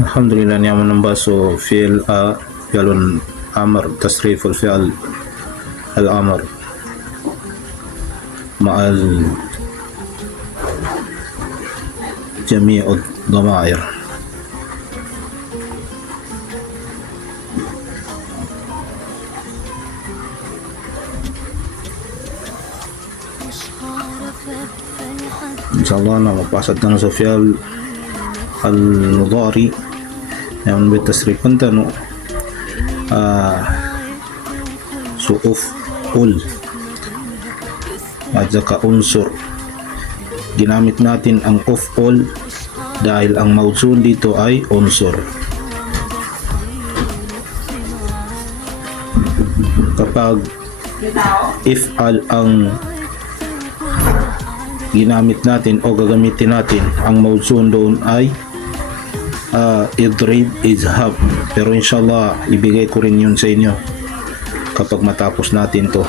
الحمد لله نعم ننباس فعل فعل أمر تصريف الفعل الأمر مع جميع الضمائر. InsyaAllah na mapasad na sa fi'al al-mudari yang بالتصريف punta no su'uf ul at saka unsur. Ginamit natin ang uf'ul dahil ang mausul dito ay unsur. Kapag if'al ang ginamit natin o gagamitin natin, ang mausul doon ay idrib, izhab, pero inshallah ibigay ko rin yun sa inyo kapag matapos natin to.